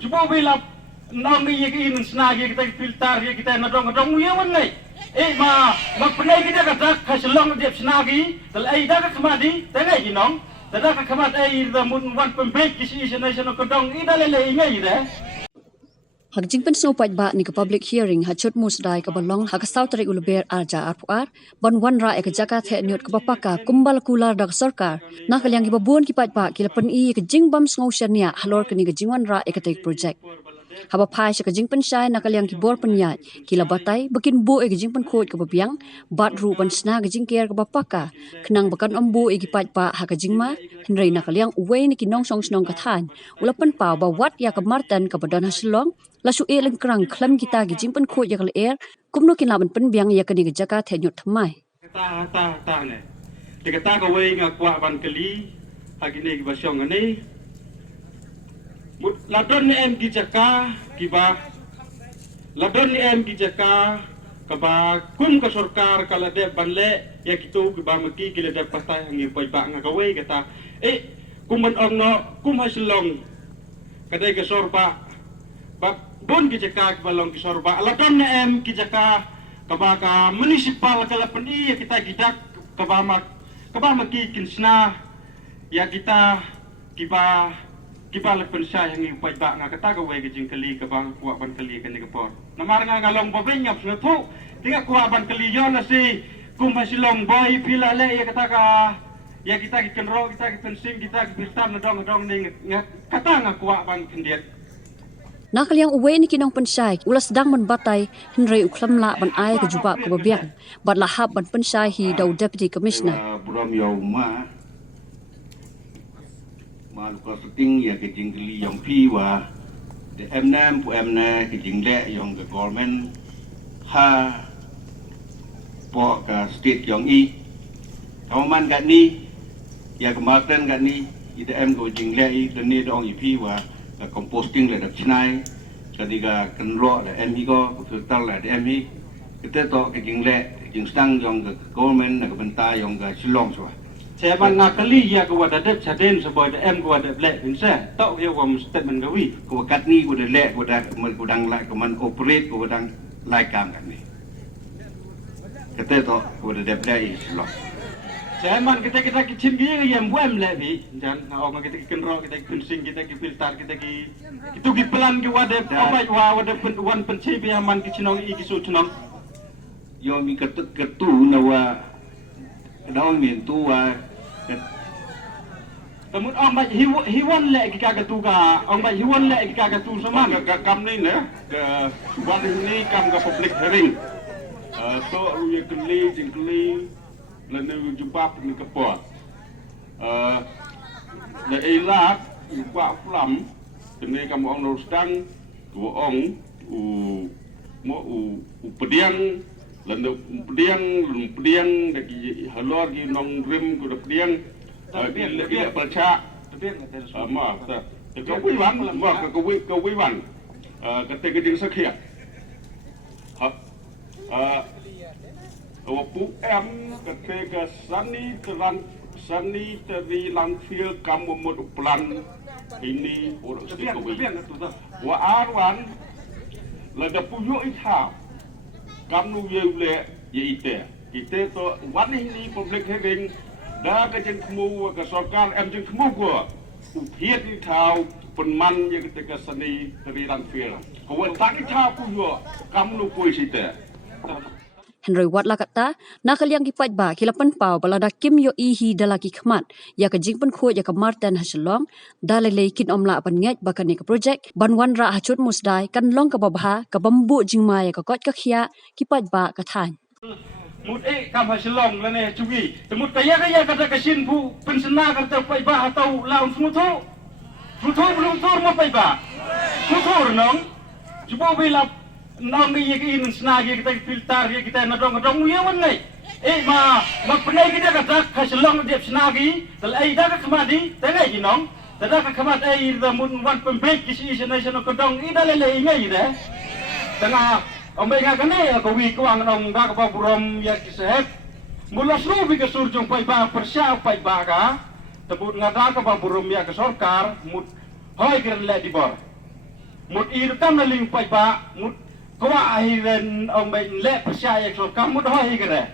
Cuba bila nong ni yaki in snagi kita filter ya kita nadong ya wanai. Penai kita kata kaselong dia snagi, tel dah kemadi, tengai jinong, dah kemad dah mun wan pembek kisi nasional kadong ida lele ingai dah. Hagjing pensau pait ba ni ke public hearing hachut musdai ke balong hak sautari uluber arja arpuar ban wanra ek jakat he nyut ke bapaka kumbal kular dak sarkar nak yang ki babun ki pait ba ki lapen I ke jing bam sngo shania halor ke ni ke jing wanra ek take project haba phai se ke jing pensai nak yang ki bor penyat ki labatai bekin bu ek jing pen khot ke babiang bat ru ban sna ke jing ker ke bapaka kenang bakan ombu ek pait ba hak jing ma henrei nak yang uwe ni ki nong song snong kathan ulapan pau ba wat ya ke martan ke badan hasilong lasu eleng kerang klam kita gi jimpen khot ya kal air kumno kin laban pen biang ya kani jaka the nyut thamai ta ne dikata ka we nga kwa ban kali agini gi basyong ani ladon ni em gi jaka ki ba ladon ni em gi jaka ka ba kum ka sarkar kala de banle ya kitu ki ba maki ki le de pastai ngi pai ba nga ka we kata kum ban ongno kum hasilong kadai ka sorpa bon kijaka balong kisorba aladon na em kijaka kabaka municipal kala peni kita gidak kabama kinsna ya kita kiba lepen sa yang ipai ba nga kata ka we gijing kali kabang kuwa ban kali kan kapor namar nga galong babeng ngap na thu tinga kuwa ban kali yo na si kumasilong boy pilale ya kata ka ya kita kikenro kita kipensing kita kipirtam na dong ning kata nga kuwa ban kendiat nak yang uwe ni kinong pensai ulas dang man batai henrei uklam la ban ai ke juba ke babiang bat lahap ban pensai hi dau deputy commissioner buram yo ma ko ting ya ke jingli yang pi wa de emnam pu emna ke jingle yang ke government ha po ka state yang I kaman kat ni ya kematen kat ni ide em ko jingle I ke ni dong I pi wa composting le dak chnai kadiga kenro le em hi ko filter le em hi kita to ke jing stang yong ke government na ke benta yong ke silong so saya ban nakali ya ko wada dep chaden so boy em ko wada le insa to ya ko statement gawi ko kat ni ko de le ko da mer ko dang lai ko man operate ko dang lai kam kan ni kita to ko de dep le silong saya man kita kicin gi yang buem le bi dan orang kita kenro kita pensing kita filter kita itu gi plan gi wada apa wada wan penci bi man kicinong I kisu tunong yo mi ketu na wa dawang min tu wa temun ong ba hiwan le gi ka tu ka ong ba hiwan le gi ka tu sama ka kam ni ne ke wan ni kam ka public hearing to ye kli lần này chúng ta bị cái bỏ để là quả lắm từ nay các ông đầu stang của ông pediang lần đầu pediang để halor cái nong rim của pediang cái percha mà cái quý văn mà cái quý văn cái tiếng sắc hiện pu em ketika sani teri langfil kamu mod plan ini urus dikowi wa arwan lada puyo itha kamu yule yite kita to wan ini public hearing da ka jen khmu ka sarkar em jen khmu ko uphiet ni thau penman ye ketika sani teri langfil ko tak itha puyo kamu pui site henrei wat la kata nak yang ki pait ba kilapan pau balada kim yo I hi dalaki khmat ya ke jing pen khot ya ke martan hasilong dalai kin omla pan ngej bakan ni ke project ban wan ra hachut musdai kan long ke babha ke bambu jingma ya ke kot ka khia ki pait ba ka than mut kam hasilong la ne chugi temut kaya kata kasin bu pensena kata pai ba atau laun smutu belum tur mo pai ba smutur nong cuba bila nong ni yaki in snagi kita filter ya kita nadong ya wanai penai kita kata kaselong dia snagi tel dah kemadi tengai jinong dah kemat dah mun wan pembek kisi nasional kadong ida lele ingai dah tengah omega kene ya ko wi kuang nong ga ka burom ya kisep mulas lu bi ka surjong pai ba persya pai ba ka tebut ngada ka burom ya ka sarkar mut hoy ker le di bor một ý cam là linh bạch bạ một có ai lên ông bệnh lệ phải sai cho cam một hơi cái này